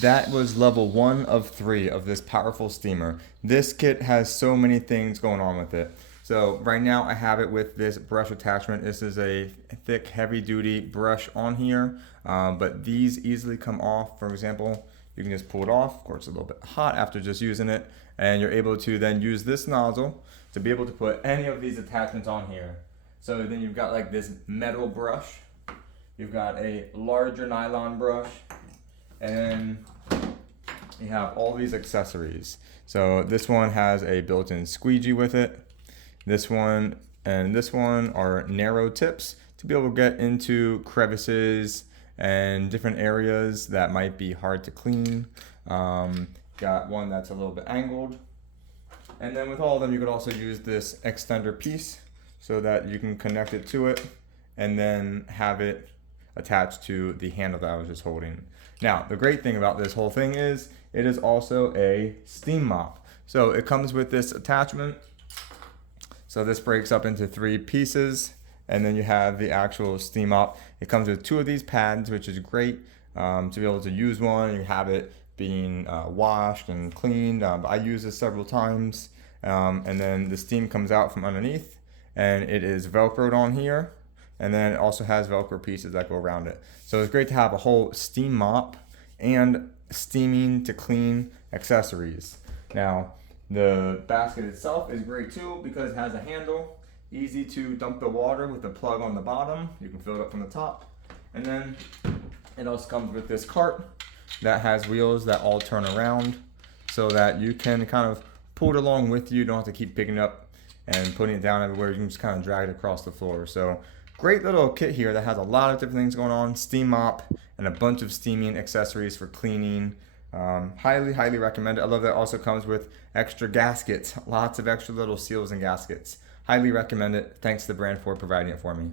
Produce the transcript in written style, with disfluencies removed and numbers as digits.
that was level 1 of 3 of this powerful steamer. This kit has so many things going on with it. So right now I have it with this brush attachment. This is a thick, heavy duty brush on here, but these easily come off. For example, you can just pull it off. Of course, it's a little bit hot after just using it, and you're able to then use this nozzle to be able to put any of these attachments on here. So then you've got like this metal brush, you've got a larger nylon brush, and you have all these accessories. So this one has a built-in squeegee with it. This one and this one are narrow tips to be able to get into crevices and different areas that might be hard to clean. Got one that's a little bit angled. And then with all of them, you could also use this extender piece so that you can connect it to it and then have it attached to the handle that I was just holding. Now, the great thing about this whole thing is it is also a steam mop. So it comes with this attachment. So this breaks up into 3 pieces, and then you have the actual steam mop. It comes with 2 of these pads, which is great to be able to use one. You have it being washed and cleaned. I use this several times, and then the steam comes out from underneath, and it is Velcroed on here, and then it also has Velcro pieces that go around it. So it's great to have a whole steam mop and steaming to clean accessories. Now, the basket itself is great too because it has a handle, easy to dump the water with the plug on the bottom. You can fill it up from the top. And then it also comes with this cart that has wheels that all turn around so that you can kind of pull it along with you. You don't have to keep picking it up and putting it down everywhere. You can just kind of drag it across the floor. So great little kit here that has a lot of different things going on. Steam mop and a bunch of steaming accessories for cleaning. Highly recommend it. I love that it also comes with extra gaskets, lots of extra little seals and gaskets. Highly recommend it. Thanks to the brand for providing it for me.